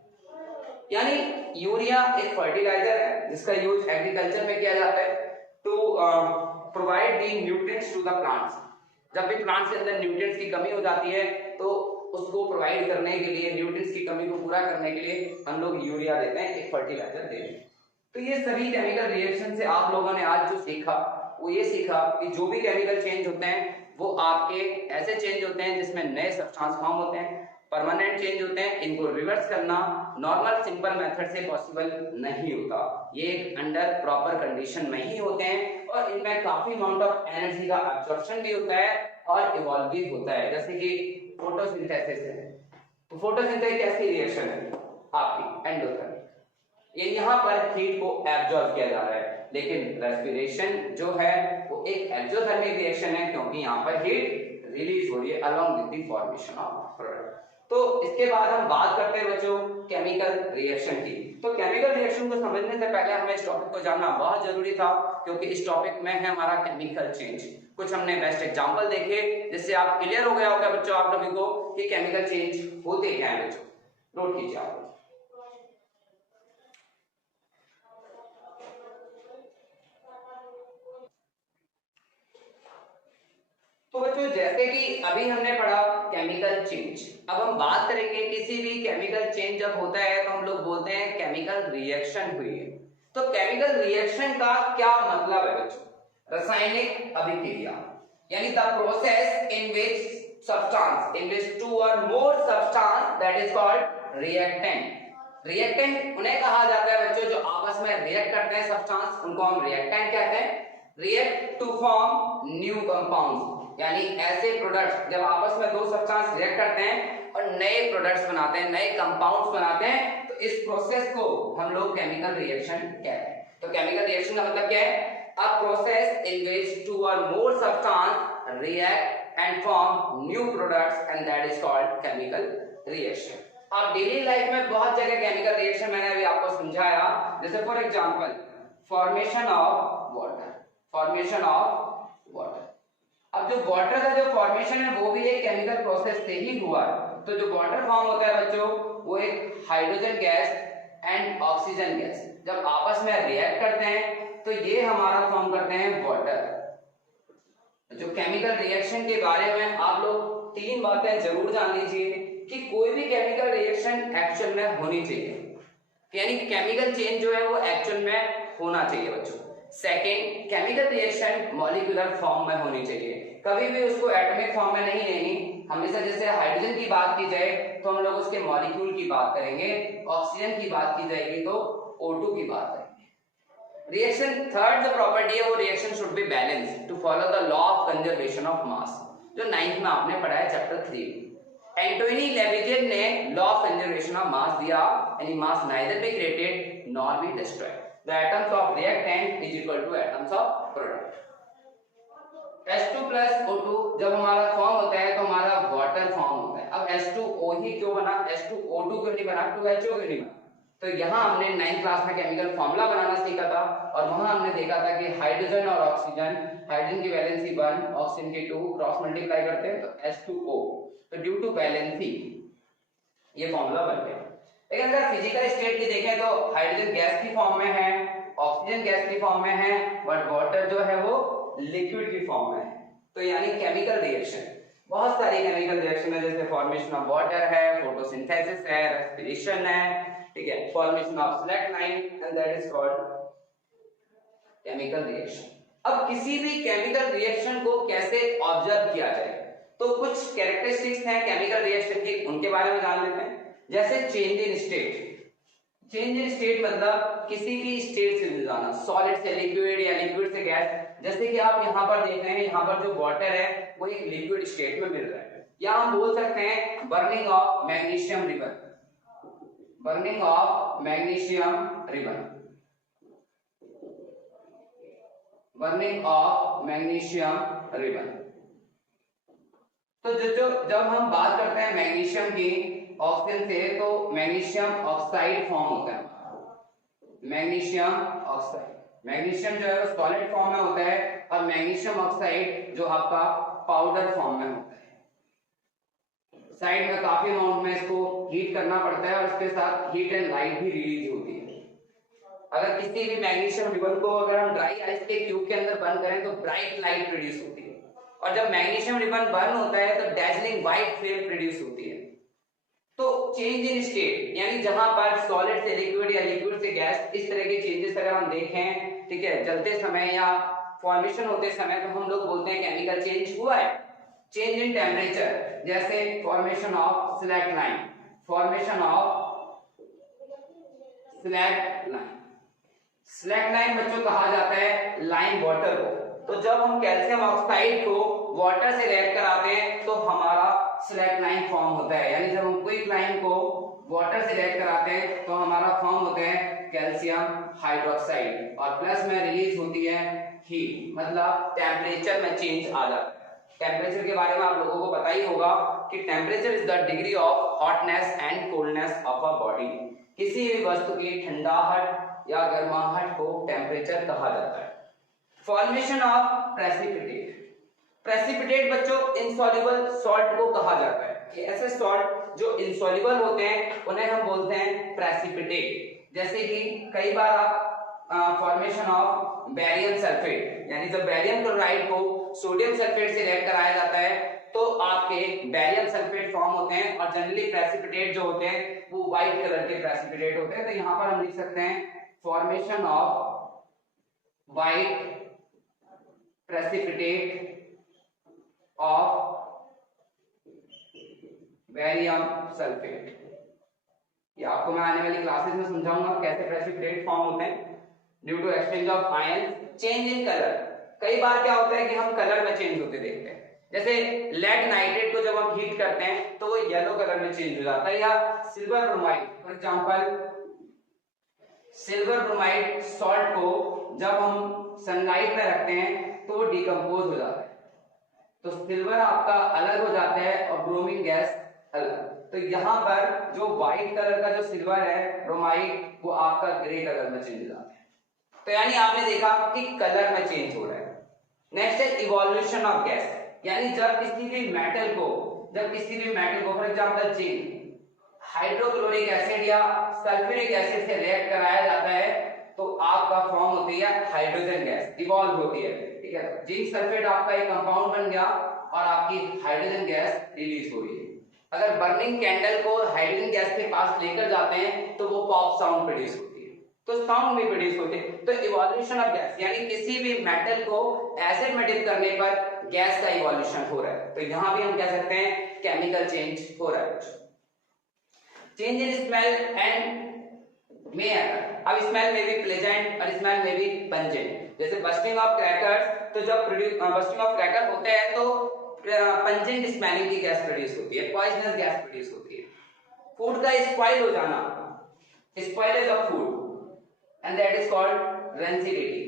यानी यूरिया एक फर्टिलाइजर है जिसका यूज एग्रीकल्चर में किया जाता है to provide the nutrients to the plants. जब भी प्लांट्स के अंदर न्यूट्रिएंट्स की कमी हो जाती है तो उसको प्रोवाइड करने के लिए, न्यूट्रिएंट्स की कमी को पूरा करने के लिए हम लोग यूरिया देते हैं, एक फर्टिलाइजर देते हैं। तो ये सभी केमिकल रिएक्शन से आप लोगों ने आज जो सीखा वो ये सीखा कि जो भी केमिकल चेंज होते हैं वो आपके ऐसे चेंज होते हैं जिसमें नए सब्सटेंस फॉर्म होते हैं, परमानेंट चेंज होते हैं। इनको रिवर्स करना नॉर्मल सिंपल मेथड से पॉसिबल नहीं होता, ये एक अंडर प्रॉपर कंडीशन में ही होते हैं, और इनमें काफी अमाउंट ऑफ एनर्जी का एब्जॉर्प्शन भी होता है और इवॉल्व भी होता है। जैसे कि फोटोसिंथेसिस है, तो फोटोसिंथेसिस कैसी रिएक्शन है आपकी एंडोथर्मिक, ये यहाँ पर हीट को एब्जॉर्ब किया जा रहा है। लेकिन रेस्पिरेशन जो है वो एक एक्सोथर्मिक रिएक्शन है, क्योंकि यहाँ पर हीट रिलीज हो रही है along with the formation of product. तो इसके बाद हम बात करते हैं बच्चों केमिकल रिएक्शन की। तो केमिकल रिएक्शन को समझने से पहले हमें इस टॉपिक को जानना बहुत जरूरी था, क्योंकि इस टॉपिक में है हमारा केमिकल चेंज। कुछ हमने बेस्ट एग्जांपल देखे जिससे आप क्लियर हो गया होगा बच्चों आप लोगों को कि केमिकल चेंज होते क्या है। बच्चों नोट कीजिए आप। तो बच्चों जैसे कि अभी हमने पढ़ा केमिकल चेंज, अब हम बात करेंगे किसी भी केमिकल चेंज जब होता है तो हम लोग बोलते हैं केमिकल रिएक्शन हुई है। तो केमिकल रिएक्शन का क्या मतलब है बच्चों? रासायनिक अभिक्रिया, यानी the process in which substance, in which two और more substance, that is called reactant. Reactant उन्हें कहा जाता है बच्चों जो आपस में रिएक्ट करते हैं सब्सटेंस, उनको हम रिएक्टेंट कहते हैं। React to form new compounds, यानी ऐसे प्रोडक्ट्स जब आपस में दो सब्सटेंस रिएक्ट करते हैं और नए प्रोडक्ट्स बनाते हैं, नए कंपाउंड्स बनाते हैं, तो इस प्रोसेस को हम लोग केमिकल रिएक्शन कहते हैं। तो केमिकल रिएक्शन का मतलब क्या है? A process in which two और more substance react and form new products, and that is called chemical reaction. अब डेली लाइफ में बहुत जगह केमिकल रिएक्शन मैंने अभी आपको समझाया, जैसे for example formation of water, formation of water. अब जो वाटर का जो फॉर्मेशन है वो भी एक केमिकल प्रोसेस से ही हुआ है। तो जो वाटर फॉर्म होता है बच्चों, वो एक hydrogen gas and oxygen gas जब आपस में रिएक्ट करते हैं तो ये हमारा फॉर्म करते हैं वाटर। जो केमिकल रिएक्शन के बारे में आप लोग 3 बातें जरूर जान लीजिए कि कोई भी केमिकल रिएक्शन एक्चुअल में होनी चाहिए, यानी केमिकल चेंज जो है वो एक्चुअल में होना चाहिए बच्चों। Second, chemical reaction molecular form में होनी चाहिए, कभी भी उसको एटॉमिक फॉर्म में नहीं लेनी। हमेशा जैसे हाइड्रोजन की बात की जाए तो हम लोग उसके मॉलिक्यूल की बात करेंगे, ऑक्सीजन की बात की जाएगी तो O2 की बात करेंगे। रिएक्शन थर्ड जो प्रॉपर्टी है वो reaction should be balanced to follow the law of conservation of mass, जो 9th में आपने पढ़ा है चैप्टर 3। एंटोनी लेविटिन ने लॉ ऑफ कंजर्वेशन ऑफ मास दिया, यानी mass neither be created nor be destroyed. The atoms of reactant is equal two atoms of product. H2 plus O2 जब हमारा फॉर्म होता है तो हमारा वाटर फॉर्म होता है। अब H2O ही क्यों बना, H2O2 क्यों नहीं बना, 2HO क्यों नहीं बना? तो यहाँ हमने 9th क्लास में केमिकल फॉर्मूला बनाना सीखा था और वहां हमने देखा था कि हाइड्रोजन और ऑक्सीजन, हाइड्रोजन की वैलेंसी 1, ऑक्सीजन की 2, क्रॉस मल्टीप्लाई करते हैं तो H2O, तो ड्यू टू वैलेंसी ये फॉर्मूला बन गया। लेकिन अगर फिजिकल स्टेट की देखें तो हाइड्रोजन गैस की फॉर्म में है, ऑक्सीजन गैस की फॉर्म में है, बट वाटर जो है वो लिक्विड की फॉर्म में है। तो यानी केमिकल रिएक्शन, बहुत सारी केमिकल रिएक्शन है, जैसे फॉर्मेशन ऑफ वाटर है, फोटोसिंथेसिस है, रेस्पिरेशन है, ठीक है, formation of slaked lime and that is called chemical reaction. अब किसी भी केमिकल रिएक्शन को कैसे ऑब्जर्व किया जाए, तो कुछ कैरेक्टरिस्टिक्स हैं केमिकल रिएक्शन की, उनके बारे में जान लेते हैं। जैसे change in state. Change in state मतलब किसी भी स्टेट से जाना, सॉलिड से लिक्विड या लिक्विड से गैस। जैसे कि आप यहाँ पर देख रहे हैं, यहाँ पर जो वाटर है वो एक लिक्विड स्टेट में मिल रहा है, या हम बोल सकते हैं burning of magnesium ribbon, burning of magnesium ribbon, burning of magnesium ribbon. तो जब हम बात करते हैं मैग्नीशियम की ऑक्सीजन से, तो मैग्नीशियम ऑक्साइड फॉर्म होता है, मैग्नीशियम ऑक्साइड। मैग्नीशियम जो है वो सॉलिड फॉर्म में होता है और मैग्नीशियम ऑक्साइड जो आपका पाउडर फॉर्म में होता है। साइड में काफी अमाउंट में इसको हीट करना पड़ता है और इसके साथ हीट एंड लाइट भी रिलीज होती है। अगर किसी भी मैग्नीशियम रिबन को अगर हम ड्राई आइस के क्यूब के अंदर बर्न करें तो ब्राइट लाइट प्रोड्यूस होती है, और जब मैग्नीशियम रिबन बर्न होता है तो डैजलिंग व्हाइट फ्लेम प्रोड्यूस होती है। तो चेंज इन स्टेट यानी जहां पर सॉलिड से लिक्विड या लिक्विड से गैस, इस तरह के चेंजेस अगर हम देखें, ठीक है, जलते समय या फॉर्मेशन होते समय, तो हम लोग बोलते हैं केमिकल चेंज हुआ है। चेंज इन टेम्परेचर, जैसे फॉर्मेशन ऑफ स्लैकनाइन, फॉर्मेशन ऑफ स्लैकनाइन। स्लैकनाइन बच्चों कहा जाता है लाइम वाटर को। तो जब हम कैल्शियम ऑक्साइड को वाटर से रिएक्ट कराते हैं तो हमारा स्लैकनाइन फॉर्म होता है, यानी जब हम क्विक लाइम को वाटर से रिएक्ट कराते हैं तो हमारा फॉर्म होता है कैल्शियम हाइड्रोक्साइड, और प्लस में रिलीज होती है हीट, मतलब टेम्परेचर में चेंज आ जाता है। टेम्परेचर के बारे में आप लोगों को पता ही होगा कि temperature is the degree of hotness and coldness of a body. किसी भी वस्तु की ठंडाहट या गर्माहट को टेम्परेचर कहा जाता है। Formation of precipitate. प्रेसिपिटेट बच्चों इनसॉल्युबल सॉल्ट को कहा जाता है कि ऐसे सॉल्ट जो इनसॉल्युबल होते हैं उन्हें हम बोलते हैं प्रेसिपिटेट। जैसे कि कई बार आप फॉर्मेशन ऑफ बैरियम सल्फेट, यानी जब बैरियम क्लोराइड को सोडियम सल्फेट से रिएक्ट कराया जाता है तो आपके बैरियम सल्फेट फॉर्म होते हैं, और जनरली प्रेसिपिटेट जो होते हैं वो व्हाइट कलर के प्रेसिपिटेट होते हैं। तो यहाँ पर हम लिख सकते हैं formation of white precipitate of barium sulphate. ये आपको मैं आने वाली क्लासेस में समझाऊंगा कैसे प्रेसिपिटेट फॉर्म होते हैं due to exchange of ion. Change in colour, कई बार क्या होता है कि हम कलर में चेंज होते देखते हैं, जैसे लेड नाइट्रेट को जब हम हीट करते हैं तो वो येलो कलर में चेंज हो जाता है, या silver bromide, for example silver bromide salt को जब हम सनलाइट में रखते हैं तो वो डिकम्पोज हो जाता है, तो सिल्वर आपका अलग हो जाता है और ब्रोमीन गैस अलग। तो यहाँ पर जो व्हाइट कलर का जो सिल्वर है ब्रोमाइड, वो आपका ग्रे कलर में चेंज हो जाता है। तो यानी आपने देखा कि कलर में चेंज हो रहा है। नेक्स्ट है इवोल्यूशन ऑफ गैस। यानी जब किसी भी मेटल को for example zinc hydrochloric acid या सल्फ्यूरिक एसिड से रिएक्ट कराया जाता है तो आपका फॉर्म होती है हाइड्रोजन गैस, इवॉल्व होती है। ठीक है, जिंक सल्फेट आपका एक कंपाउंड बन गया और आपकी हाइड्रोजन गैस रिलीज हो रही है। अगर बर्निंग कैंडल को हाइड्रोजन गैस के पास लेकर जाते हैं तो वो पॉप साउंड प्रोड्यूस होती है, तो साउंड भी प्रोड्यूस होते हैं। तो इवोल्यूशन ऑफ गैस यानी किसी भी मेटल को एसिड में डिप करने पर गैस का इवोल्यूशन हो रहा है। तो यहां भी हम कह सकते हैं केमिकल चेंज हो रहा है। चेंज इन स्मेल एंड में अब स्मेल में भी प्लेजेंट और स्मेल में भी पंजेंट। जैसे बस्टिंग ऑफ क्रैकर्स, तो जब बस्टिंग ऑफ क्रैकर होते हैं तो पंजेंट स्मेलिंग की गैस प्रोड्यूस होती है, पॉइजनस गैस प्रोड्यूस होती है। फूड का स्पॉइल हो जाना, spoilage of food and that is called rancidity.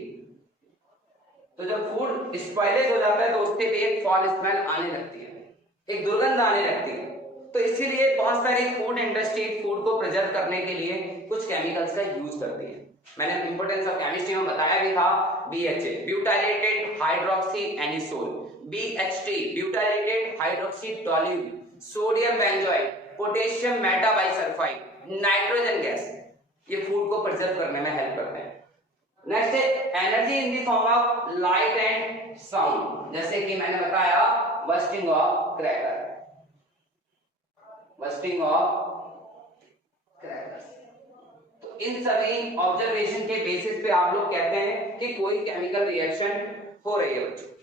तो जब फूड स्पॉइलेज हो जाता है तो उससे भी एक फॉल स्मेल आने लगती है, एक दुर्गंध आने लगती है। तो इसीलिए बहुत सारी फूड इंडस्ट्री फूड को प्रिजर्व करने के लिए कुछ केमिकल्स का यूज करती है। मैंने इंपोर्टेंस ऑफ केमिस्ट्री में बताया भी था, BHA butylated hydroxy anisole, BHT butylated hydroxy toluene, sodium benzoate, potassium metabisulphite, nitrogen gas, ये फूड को प्रिजर्व करने में हेल्प करते हैं। नेक्स्ट है energy in the form of light and sound, जैसे कि मैंने बताया bursting of cracker, bursting of crackers. तो इन सभी ऑब्जर्वेशन के बेसिस पे आप लोग कहते हैं कि कोई केमिकल रिएक्शन हो रही है बच्चों।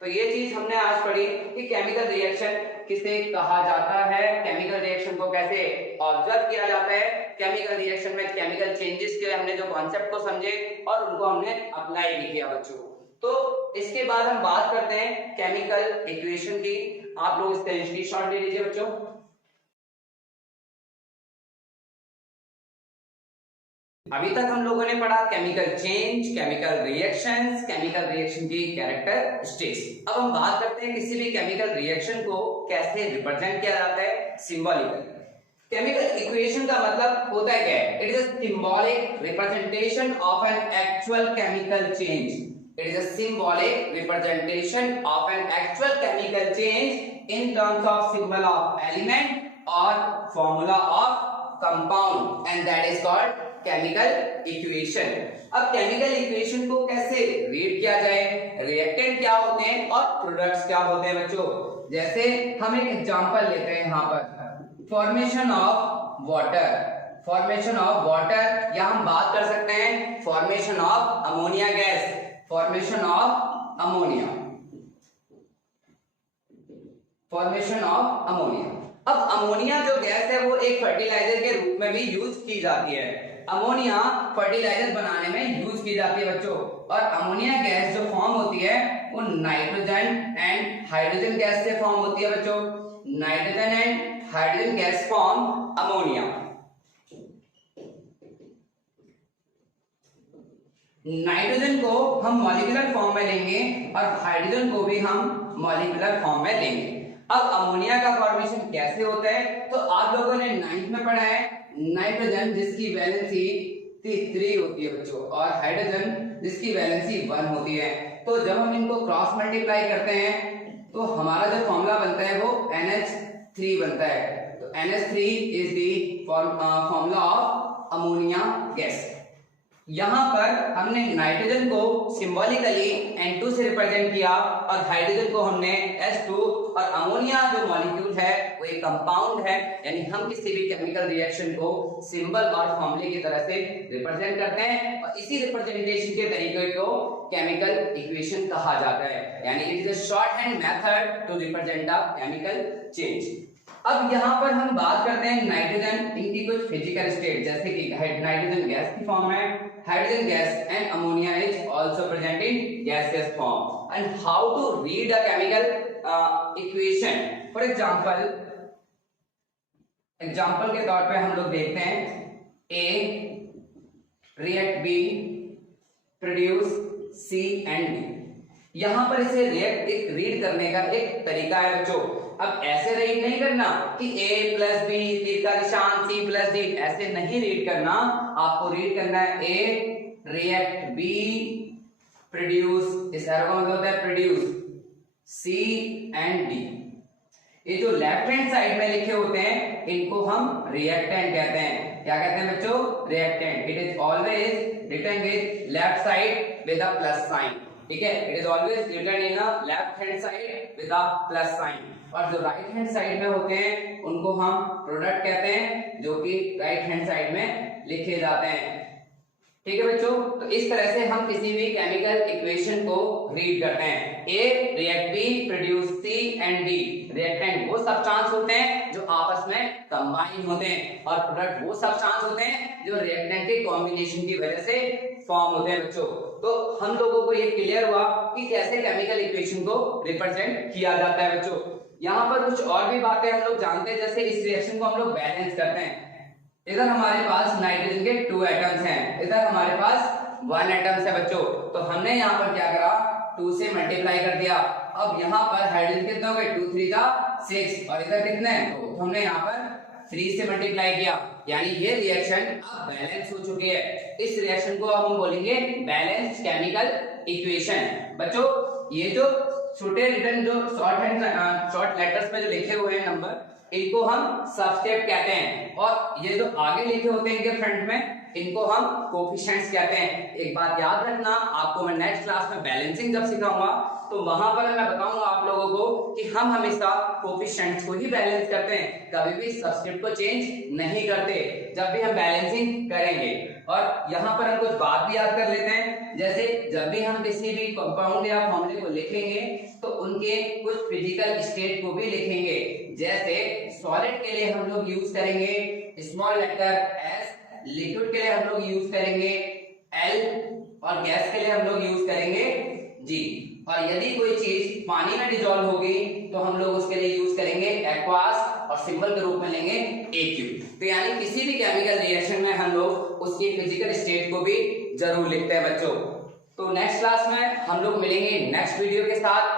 तो ये चीज हमने आज पढ़ी कि केमिकल रिएक्शन किसे कहा जाता है, केमिकल रिएक्शन को कैसे ऑब्जर्व किया जाता है, केमिकल रिएक्शन में केमिकल चेंजेस के हमने जो कॉन्सेप्ट को समझे और उनको हमने अप्लाई भी किया बच्चों। तो इसके बाद हम बात करते हैं केमिकल इक्वेशन की। आप लोग इसका स्क्रीनशॉट ले लीजिए बच्चों। अभी तक हम लोगों ने पढ़ा chemical change, chemical reactions, chemical reaction की कैरेक्टरिस्टिक्स। अब हम बात करते हैं किसी भी केमिकल रिएक्शन को कैसे रिप्रेजेंट किया जाता है सिंबॉलिकली। केमिकल इक्वेशन का मतलब होता है क्या है? It is a symbolic representation of an actual chemical change. It is a symbolic representation of an actual chemical change in terms of symbol of element और formula of compound, and that is called chemical equation. अब केमिकल इक्वेशन को कैसे रीड किया जाए, रिएक्टेंट क्या होते हैं और प्रोडक्ट्स क्या होते हैं बच्चों। जैसे हम एक एग्जांपल लेते हैं यहाँ पर, formation of water, formation of water, या हम बात कर सकते हैं formation of ammonia gas, formation of ammonia, formation of ammonia. अब अमोनिया जो गैस है वो एक फर्टिलाइजर के रूप में भी यूज की जाती है। अमोनिया फर्टिलाइजर बनाने में यूज की जाती है बच्चों। और अमोनिया गैस जो फॉर्म होती है वो नाइट्रोजन एंड हाइड्रोजन गैस से फॉर्म होती है बच्चों। Nitrogen and hydrogen gas form ammonia. Nitrogen को हम मॉलिक्यूलर फॉर्म में लेंगे और हाइड्रोजन को भी हम मॉलिक्यूलर फॉर्म में लेंगे। अब अमोनिया का फॉर्मेशन कैसे होता है, तो आप लोगों ने 9th में पढ़ा है, नाइट्रोजन जिसकी वैलेंसी 3 होती है बच्चों और हाइड्रोजन जिसकी वैलेंसी 1 होती है। तो जब हम इनको क्रॉस मल्टीप्लाई करते हैं तो हमारा जो फॉर्मूला बनता है वो NH3 बनता है। तो NH3 is the formula of ammonia gas. यहाँ पर हमने नाइट्रोजन को सिंबॉलिकली N2 से रिप्रेजेंट किया और हाइड्रोजन को हमने H2, और अमोनिया जो मॉलिक्यूल है वो एक कंपाउंड है, यानी हम किसी भी केमिकल रिएक्शन को सिंबल और फॉर्मूले की तरह से रिप्रेजेंट करते हैं और इसी रिप्रेजेंटेशन के तरीके को केमिकल इक्वेशन कहा जाता है, यानी it is a short hand method to represent a chemical change. अब यहाँ पर हम बात करते हैं नाइट्रोजन, इनकी कुछ फिजिकल स्टेट, जैसे कि नाइट्रोजन गैस की फॉर्म है, hydrogen gas and ammonia is also present in gaseous form, and how to read a chemical equation. For example के तौर पे हम लोग देखते हैं A react B produce C and D। यहाँ पर इसे रिएक्ट रीड करने का एक तरीका है बच्चों। अब ऐसे रीड नहीं करना कि A प्लस बी तीर का निशान C प्लस D, ऐसे नहीं रीड करना। आपको रीड करना है A रिएक्ट B प्रोड्यूस, इस एरो का मतलब होता है प्रोड्यूस सी एंड डी। ये जो लेफ्ट हैंड साइड में लिखे होते हैं इनको हम रिएक्टेंट कहते हैं। क्या कहते हैं बच्चों? Reactant. It is always written with left side with a plus sign. ठीक है, it is always written in a left hand side with a plus sign. और जो राइट हैंड साइड में होते हैं उनको हम प्रोडक्ट कहते हैं, जो कि राइट हैंड साइड में लिखे जाते हैं। ठीक है बच्चों, तो इस तरह से हम किसी भी केमिकल इक्वेशन को रीड करते हैं। A react B produce C and D. Reactant वो सब्सटेंस होते हैं जो आपस में कंबाइन होते हैं, और प्रोडक्ट वो सब्सटेंस होते हैं जो रिएक्टेंट के कॉम्बिनेशन की वजह से फॉर्म होते हैं बच्चों। तो हम लोगों को ये क्लियर हुआ कि कैसे केमिकल इक्वेशन को रिप्रेजेंट किया जाता है बच्चों। यहाँ पर कुछ और भी बातें हम लोग जानते हैं, जैसे इस रिएक्शन को हम लोग बैलेंस करते हैं। इधर हमारे पास नाइट्रोजन के 2 एटम्स हैं, इधर हमारे पास 1 एटम्स है बच्चों। तो हमने यहाँ पर क्या करा, 2 से मल्टीप्लाई कर दिया। अब यहाँ पर हाइड्रोजन कितने हो गए, 2 3 जा 6, और इधर कितने हैं, तो हमने यहाँ पर 3 से मल्टीप्लाई किया, यानी ये रिएक्शन अब बैलेंस हो चुकी है। इस रिएक्शन को अब हम बोलेंगे बैलेंस्ड केमिकल इक्वेशन। बच्चों ये जो छोटे रिटन जो शॉर्ट लेटर्स में जो लिखे हुए हैं नंबर, इनको हम सबस्क्रिप्ट कहते हैं, और ये जो आगे लिखे होते हैं इनके फ्रंट में, इनको हम कोफिशिएंट्स कहते हैं। एक बात याद रखना, आपको मैं नेक्स्ट क्लास में बैलेंसिंग जब सिखाऊंगा तो वहां पर मैं बताऊंगा आप लोगों को कि हम हमेशा कोफिशिएंट्स को ही बैलेंस करते हैं, कभी भी सब्स्क्रिप्ट को चेंज नहीं करते जब भी हम बैलेंसिंग करेंगे। और यहाँ पर हम कुछ बात भी याद कर लेते हैं, जैसे जब भी हम किसी भी कंपाउंड या फॉर्मूले को लिखेंगे तो उनके कुछ फिजिकल स्टेट को भी लिखेंगे। जैसे सॉलिड के लिए हम लोग यूज करेंगे स्मॉल लेटर एस, लिक्विड के लिए हम लोग यूज करेंगे एल, और गैस के लिए हम लोग यूज करेंगे जी। और यदि कोई चीज पानी में डिसॉल्व होगी तो हम लोग उसके लिए यूज करेंगे एक्वास, और सिंबल के रूप में लेंगे AQ। तो यानी किसी भी केमिकल रिएक्शन में हम लोग उसकी फिजिकल स्टेट को भी जरूर लिखते हैं बच्चों। तो नेक्स्ट क्लास में हम लोग मिलेंगे नेक्स्ट वीडियो के साथ।